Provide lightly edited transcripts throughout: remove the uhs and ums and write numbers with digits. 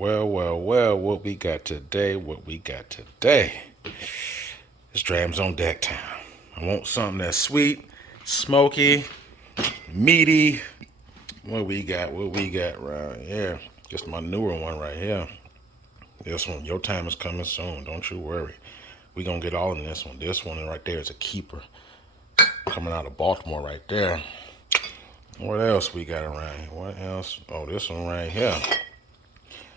Well, what we got today, It's Drams on deck time. I want something that's sweet, smoky, meaty. What we got right here? Just my newer one right here. This one, your time is coming soon, don't you worry. We gonna get all in this one. This one right there is a keeper. Coming out of Baltimore right there. What else we got around here? What else? Oh, this one right here.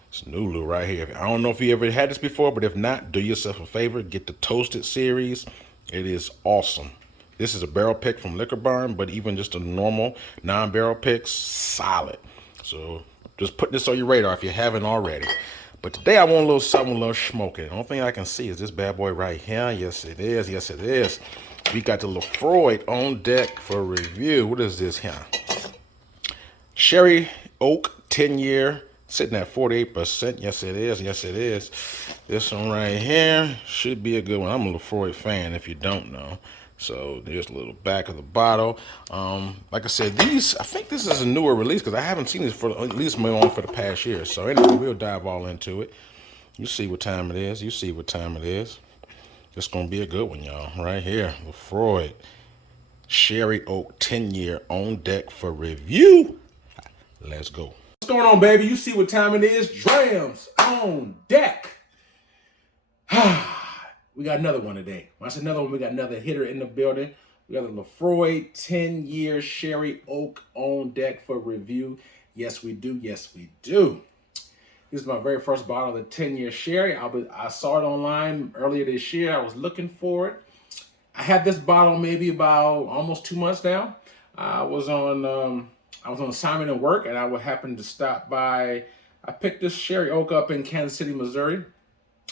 It's Nulu right here. I don't know if you ever had this before, but if not, do yourself a favor. Get the Toasted series. It is awesome. This is a barrel pick from Liquor Barn, but even just a normal non-barrel pick, solid. So just put this on your radar if you haven't already. But today I want a little something, a little smoky. The only thing I can see is this bad boy right here. Yes, it is. Yes, it is. We got the Laphroaig on deck for review. What is this here? Sherry Oak 10-year. Sitting at 48%. Yes, it is. Yes, it is. This one right here should be a good one. I'm a Laphroaig fan if you don't know. So there's a little back of the bottle. Like I said, I think this is a newer release because I haven't seen this for at least for the past year. So anyway, we'll dive all into it. You see what time it is. It's going to be a good one, y'all. Right here. Laphroaig Sherry Oak 10-year on deck for review. Let's go. What's going on, baby? You see what time it is. Drams on deck. We got another one today. When I say another one, we got another hitter in the building. We got the Laphroaig 10-year Sherry Oak on deck for review. Yes, we do. Yes, we do. This is my very first bottle of the 10-year Sherry. I saw it online earlier this year. I was looking for it. I had this bottle maybe about almost 2 months now. I was on assignment at work, and I would happen to stop by. I picked this Sherry Oak up in Kansas City, Missouri.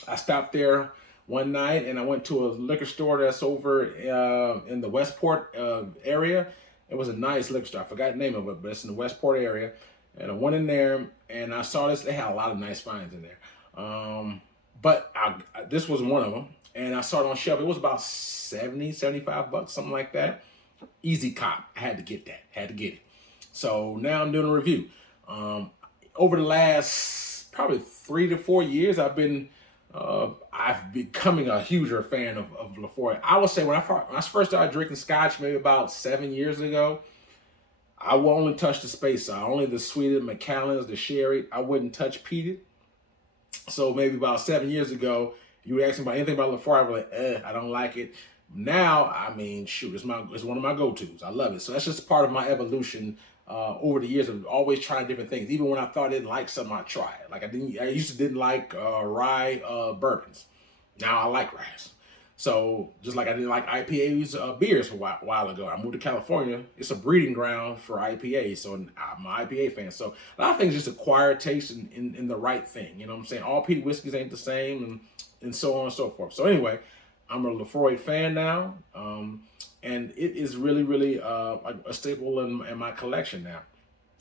I stopped there one night, and I went to a liquor store that's over in the Westport area. It was a nice liquor store. I forgot the name of it, but it's in the Westport area. And I went in there, and I saw this. They had a lot of nice finds in there. But this was one of them, and I saw it on shelf. It was about 70, 75 bucks, something like that. Easy cop. I had to get that. Had to get it. So now I'm doing a review. Over the last probably 3 to 4 years, I've becoming a huger fan of Laphroaig. I would say when I first started drinking scotch, maybe about 7 years ago, I will only touch the space side, only the sweeter Macallans, the sherry. I wouldn't touch peated. So maybe about 7 years ago, you would ask me about anything about Laphroaig, I'd be like, I don't like it. Now, I mean, shoot, it's one of my go-tos. I love it. So that's just part of my evolution over the years of always trying different things. Even when I thought I didn't like something, I try it. Like I used to didn't like rye bourbons. Now I like rye. So just like I didn't like IPAs beers for a while ago. I moved to California. It's a breeding ground for IPAs. So I'm an IPA fan. So a lot of things just acquire taste in the right thing. You know what I'm saying? All peated whiskeys ain't the same and so on and so forth. So anyway, I'm a Laphroaig fan now, and it is really, really a staple in my collection now.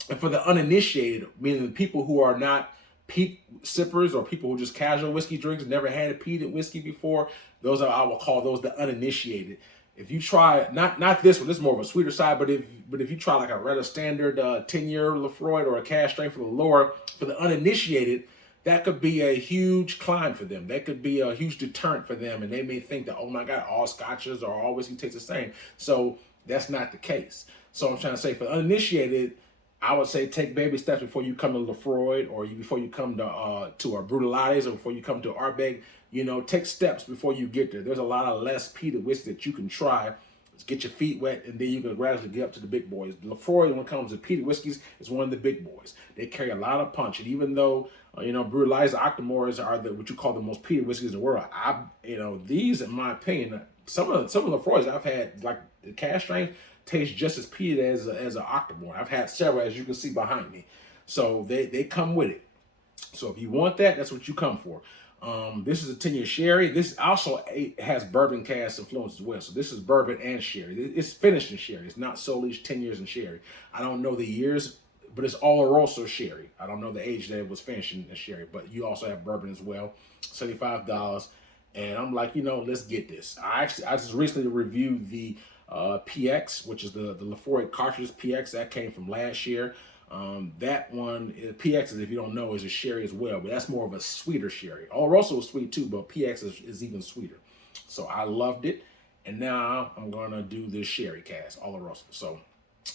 And for the uninitiated, meaning the people who are not peat sippers or people who just casual whiskey drinkers, never had a peated whiskey before, I will call those the uninitiated. If you try, not this one, this is more of a sweeter side, but if you try like a rather standard 10-year Laphroaig or a cask strength for the lower, for the uninitiated, that could be a huge climb for them. That could be a huge deterrent for them. And they may think that, oh my God, all scotches or all whiskey tastes the same. So that's not the case. So I'm trying to say for the uninitiated, I would say take baby steps before you come to Laphroaig or before you come to a Brutalities or before you come to Ardbeg. You know, take steps before you get there. There's a lot of less peated whiskey that you can try. Just get your feet wet, and then you can gradually get up to the big boys. Laphroaig, when it comes to peated whiskeys, is one of the big boys. They carry a lot of punch, and even though Brutalities, Octomores are what you call the most peated whiskeys in the world. These, in my opinion, some of the Laphroaigs I've had, like the cask strength, taste just as peated as an Octomore. I've had several, as you can see behind me. So they come with it. So if you want that, that's what you come for. This is a 10-year sherry. This also has bourbon cask influence as well. So this is bourbon and sherry. It's finished in sherry. It's not solely 10 years in sherry. I don't know the years, but it's Oloroso sherry. I don't know the age that it was finished in sherry, but you also have bourbon as well, $75. And I'm like, let's get this. I just recently reviewed the PX, which is the Laphroaig cartridge PX that came from last year. That one, PX, is, if you don't know, is a sherry as well, but that's more of a sweeter sherry. Oloroso is sweet too, but PX is even sweeter. So I loved it. And now I'm going to do this sherry cask, Oloroso. So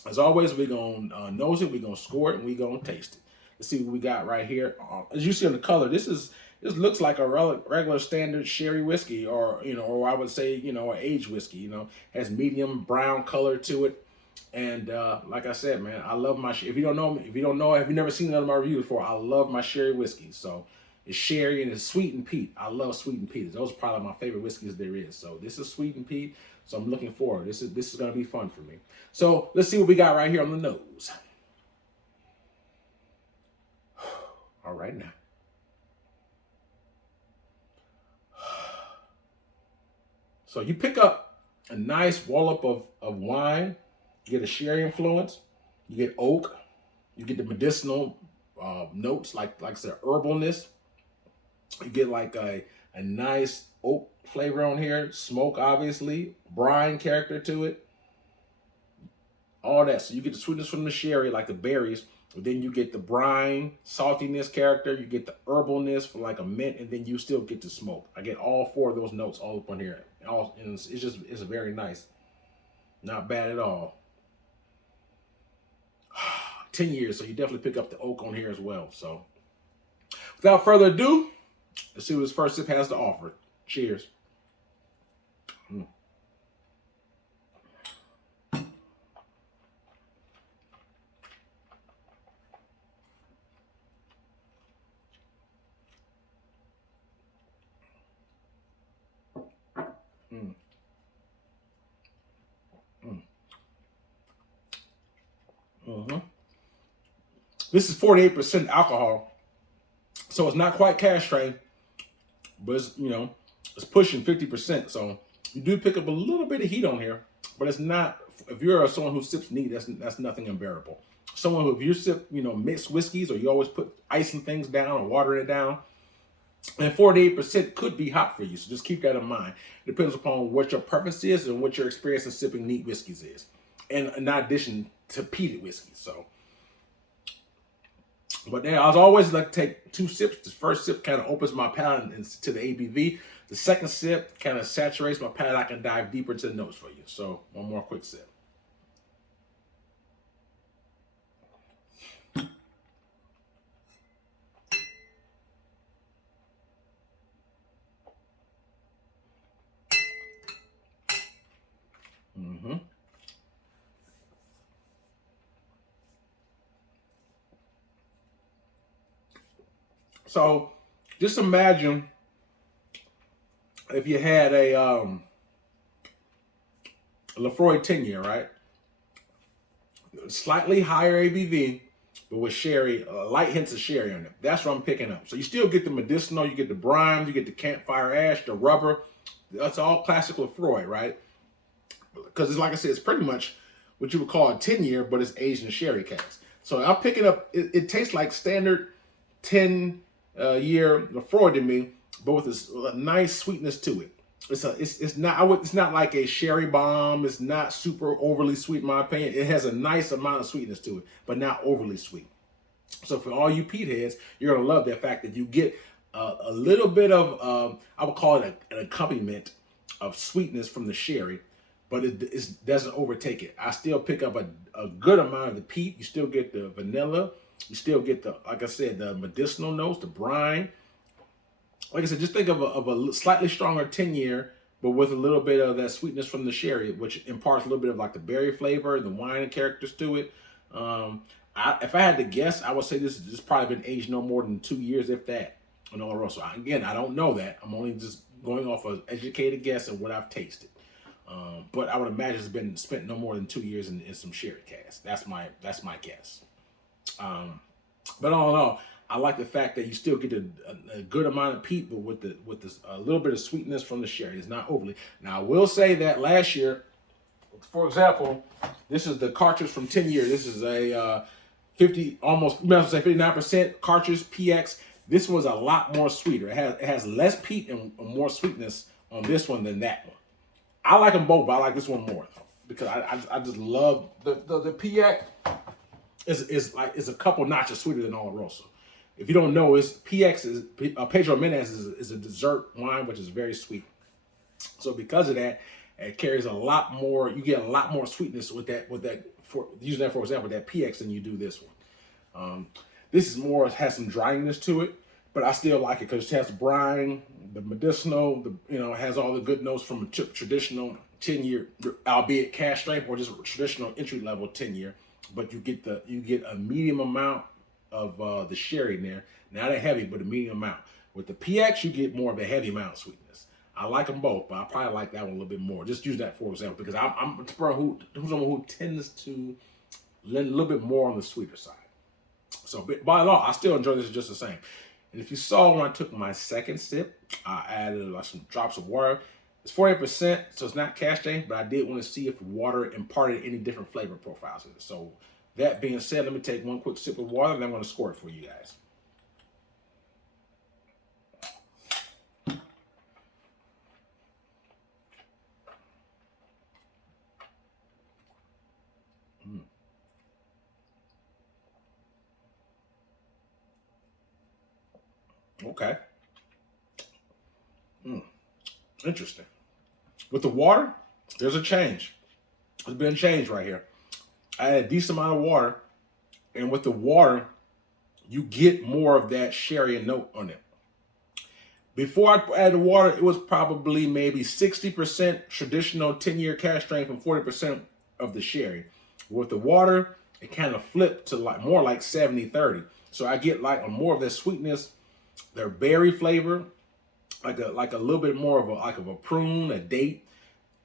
as always, we're going to nose it, we're going to score it, and we're going to taste it. Let's see what we got right here. As you see on the color, this looks like a regular standard sherry whiskey, or or I would say an aged whiskey. Has medium brown color to it, and like I said, man, I love my. If you don't know me, if you never seen none of my reviews before, I love my sherry whiskey. So it's sherry and it's sweet and peat. I love sweet and peat. Those are probably my favorite whiskeys there is. So this is sweet and peat. So I'm looking forward. This is going to be fun for me. So let's see what we got right here on the nose. All right now. So you pick up a nice wallop of wine, you get a sherry influence, you get oak, you get the medicinal notes, like I said, herbalness. You get like a nice oak flavor on here, smoke obviously, brine character to it, all that. So you get the sweetness from the sherry, like the berries, but then you get the brine, saltiness character, you get the herbalness for like a mint, and then you still get the smoke. I get all four of those notes all up on here. And it's very nice. Not bad at all. 10 years, so you definitely pick up the oak on here as well. So without further ado, let's see what this first sip has to offer. Cheers. This is 48% alcohol, so it's not quite cash strain, but it's pushing 50%. So you do pick up a little bit of heat on here, but it's not. If you're someone who sips neat, that's nothing unbearable. Someone who, if you sip mixed whiskeys, or you always put icing things down or watering it down, and 48% could be hot for you. So just keep that in mind. It depends upon what your preference is and what your experience in sipping neat whiskeys is, and in addition to peated whiskeys. So. But then I always like to take 2 sips. The first sip kind of opens my palate to the ABV. The second sip kind of saturates my palate. I can dive deeper into the notes for you. So one more quick sip. So just imagine if you had a Laphroaig 10Yr, right? Slightly higher ABV, but with sherry, light hints of sherry on it. That's what I'm picking up. So you still get the medicinal, you get the brine, you get the campfire ash, the rubber. That's all classic Laphroaig, right? Because it's like I said, it's pretty much what you would call a 10-year, but it's aged in sherry casks. So I'm picking up, it tastes like standard 10-year Laphroaig to me, but with this nice sweetness to it. It's not like a sherry bomb. It's not super overly sweet in my opinion. It has a nice amount of sweetness to it, but not overly sweet. So for all you peat heads, you're gonna love that fact that you get a little bit of I would call it an accompaniment of sweetness from the sherry, but it doesn't overtake it. I still pick up a good amount of the peat. You still get the vanilla. You still get the, like I said, the medicinal notes, the brine. Like I said, just think of a slightly stronger 10-year, but with a little bit of that sweetness from the sherry, which imparts a little bit of like the berry flavor, the wine and characters to it. If I had to guess, I would say this has probably been aged no more than 2 years, if that. On Oloroso. Again, I don't know that. I'm only just going off of educated guess of what I've tasted. But I would imagine it's been spent no more than 2 years in some sherry casks. That's my guess. But all in all, I like the fact that you still get a good amount of peat, but with this a little bit of sweetness from the sherry. It's not overly. Now I will say that last year, for example, this is the cartridge from 10-year. This is a 59% cartridge PX. This was a lot more sweeter. It has less peat and more sweetness on this one than that one. I like them both, but I like this one more because I just love the PX. is a couple notches sweeter than Oloroso. If you don't know, it's PX is Pedro Menez is a dessert wine which is very sweet. So because of that, it carries a lot more. You get a lot more sweetness with that. For using that for example, that PX than you do this one. This is more has some dryness to it, but I still like it because it has the brine, the medicinal, it has all the good notes from a traditional 10-year, albeit cask strength or just traditional entry level 10-year. But you get a medium amount of the sherry in there, not a heavy, but a medium amount. With the PX, you get more of a heavy amount of sweetness. I like them both, but I probably like that one a little bit more. Just use that for example, because I'm someone who tends to lean a little bit more on the sweeter side. So by law, I still enjoy this just the same. And if you saw when I took my second sip, I added some drops of water. It's 48%, so it's not cask strength, but I did want to see if water imparted any different flavor profiles in it. So that being said, let me take one quick sip of water, and I'm going to score it for you guys. Okay. Interesting. With the water, there's a change. There's been a change right here. I add a decent amount of water, and with the water, you get more of that sherry and note on it. Before I added the water, it was probably maybe 60% traditional 10-year cask strength and 40% of the sherry. With the water, it kind of flipped to more like 70-30. So I get like more of that sweetness, their berry flavor, like a little bit more of a prune, a date,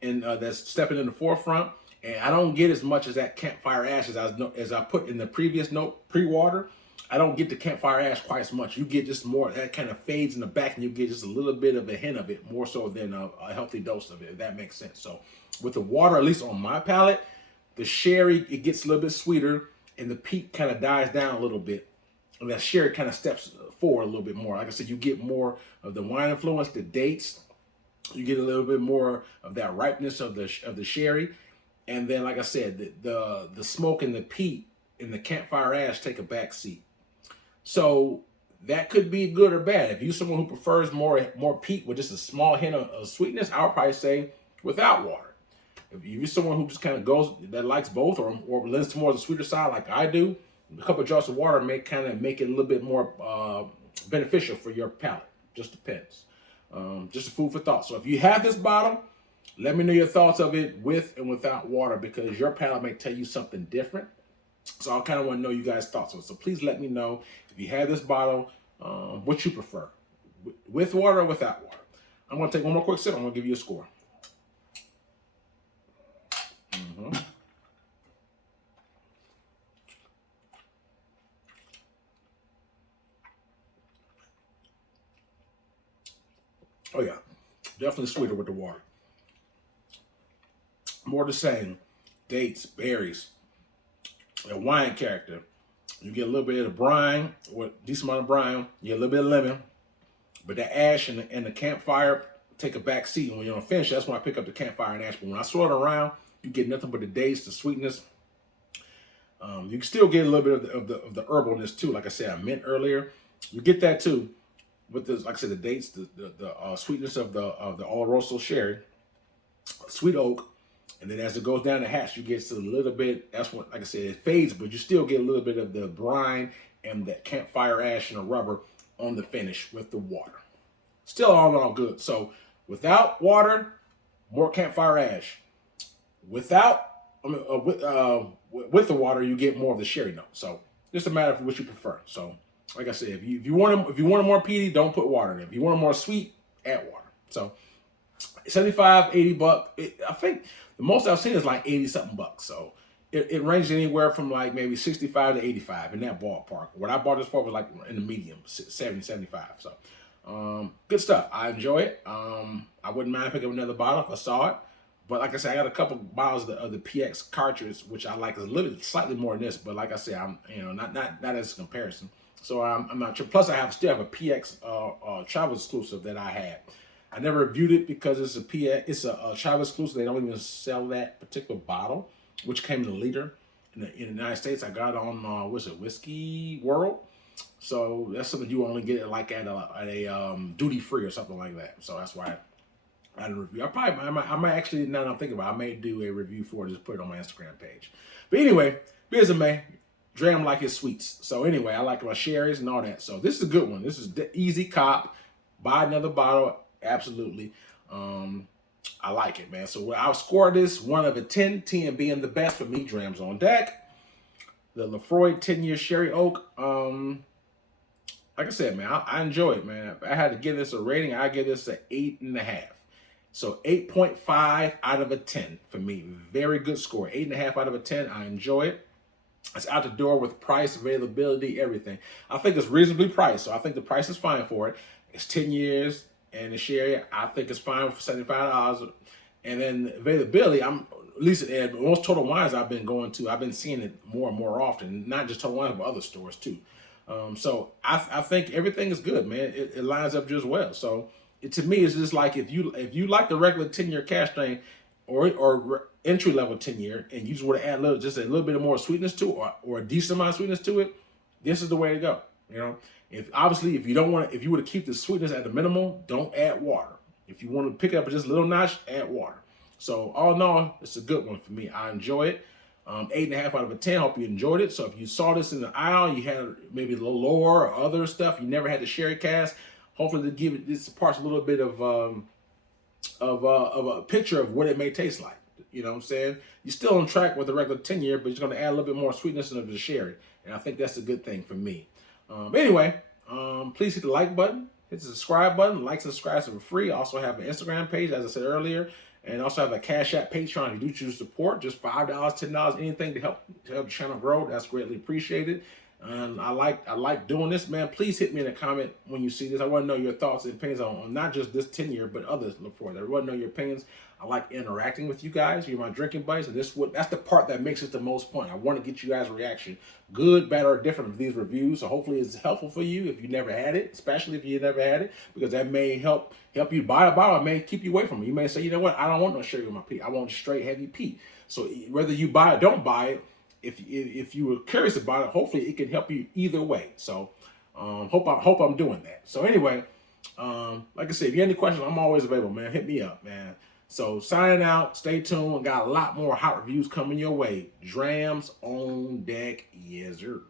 and that's stepping in the forefront. And I don't get as much as that campfire ash as I put in the previous note pre-water. I don't get the campfire ash quite as much. You get just more, that kind of fades in the back, and you get just a little bit of a hint of it, more so than a healthy dose of it, if that makes sense. So with the water, at least on my palate, the sherry, it gets a little bit sweeter, and the peat kind of dies down a little bit. And that sherry kind of steps forward a little bit more. Like I said, you get more of the wine influence, the dates. You get a little bit more of that ripeness of the sherry. And then, like I said, the smoke and the peat and the campfire ash take a back seat. So that could be good or bad. If you're someone who prefers more peat with just a small hint of sweetness, I would probably say without water. If you're someone who just kind of that likes both or leans to more the sweeter side like I do, a couple of drops of water may kind of make it a little bit more beneficial for your palate. Just depends. Just a food for thought. So if you have this bottle, let me know your thoughts of it with and without water, because your palate may tell you something different. So I kind of want to know you guys' thoughts on it. So please let me know if you have this bottle, what you prefer, with water or without water. I'm going to take one more quick sip. I'm going to give you a score. Oh yeah, definitely sweeter with the water. More the same, dates, berries, a wine character. You get a little bit of the brine, with decent amount of brine. You get a little bit of lemon, but the ash and the campfire take a back seat. And when you're on finish, that's when I pick up the campfire and ash. But when I swirl it around, you get nothing but the dates, the sweetness. You can still get a little bit of the herbalness too. Like I said, I meant earlier, you get that too. With the, like I said, the dates, the sweetness of the Oloroso sherry, sweet oak, and then as it goes down the hatch, you get a little bit. That's what, like I said, it fades, but you still get a little bit of the brine and the campfire ash and the rubber on the finish with the water. Still all in all good. So without water, more campfire ash. With the water, you get more of the sherry note. So just a matter of what you prefer. So. Like I said, if you want them more peaty, don't put water in it. If you want them more sweet, add water. So 75, 80 bucks. I think the most I've seen is like 80 something bucks. So it ranges anywhere from like maybe 65 to 85 in that ballpark. What I bought this for was like in the medium, 70, 75. So good stuff. I enjoy it. I wouldn't mind picking up another bottle if I saw it. But like I said, I got a couple bottles of the PX cartridge, which I like a little slightly more than this. But like I said, I'm not as a comparison. So I'm not sure. Plus, I still have a PX travel exclusive that I had. I never reviewed it because it's a travel exclusive. They don't even sell that particular bottle, which came in a liter. in the United States. I got it on what's it, Whiskey World. So that's something you only get like at a duty free or something like that. So that's why I did a review. I might actually, now that I'm thinking about it, I may do a review for it, just put it on my Instagram page. But anyway, beers and May, Dram like his sweets. So anyway, I like my sherries and all that. So this is a good one. This is the easy cop. Buy another bottle, absolutely. I like it, man. So I'll score this 1 out of 10, 10 being the best for me. Drams on deck. The Laphroaig 10-Year Sherry Oak. Like I said, man, I enjoy it, man. If I had to give this a rating, I give this an 8.5. So 8.5 out of 10 for me. Very good score. 8.5 out of 10. I enjoy it. It's out the door with price, availability, everything. I think it's reasonably priced, so I think the price is fine for it. It's 10 years, and the sherry, I think it's fine for $75. And then availability, at least at most Total Wines I've been going to, I've been seeing it more and more often. Not just Total Wines, but other stores too. So I think everything is good, man. It lines up just well. So to me, it's just like if you like the regular 10-year cash thing, or entry level 10-year, and you just want to add just a little bit of more sweetness to it, or a decent amount of sweetness to it, this is the way to go. You know, if you don't want to, if you want to keep the sweetness at the minimal, don't add water. If you want to pick it up just a little notch, add water. So all in all, it's a good one for me. I enjoy it. 8.5 out of 10. Hope you enjoyed it. So if you saw this in the aisle, you had maybe a little lower or other stuff, you never had the sherry cask. Hopefully, to give it this parts a little bit of a picture of what it may taste like. You know what I'm saying? You're still on track with the regular 10-year, but you're going to add a little bit more sweetness into the sherry. And I think that's a good thing for me. Anyway, please hit the like button, hit the subscribe button, like and subscribe for free. I also have an Instagram page, as I said earlier, and also have a Cash App, Patreon. If you do choose to support, just $5, $10, anything to help the channel grow, that's greatly appreciated. And I like doing this, man. Please hit me in a comment when you see this. I want to know your thoughts and opinions on not just this 10-year, but others. Look for that. I want to know your opinions. I like interacting with you guys. You're my drinking buddies, and that's the part that makes it the most fun. I want to get you guys' reaction, good, bad, or different, of these reviews. So hopefully it's helpful for you if you never had it, especially if you never had it, because that may help you buy a bottle. It may keep you away from it. You may say, you know what, I don't want no sherry with my peat. I want straight heavy peat. So whether you buy it or don't buy it, if you were curious about it, hopefully it can help you either way. So hope I'm doing that. So anyway, like I said, if you have any questions, I'm always available, man. Hit me up, man. So signing out, stay tuned. We got a lot more hot reviews coming your way. Drams on deck, yes sir.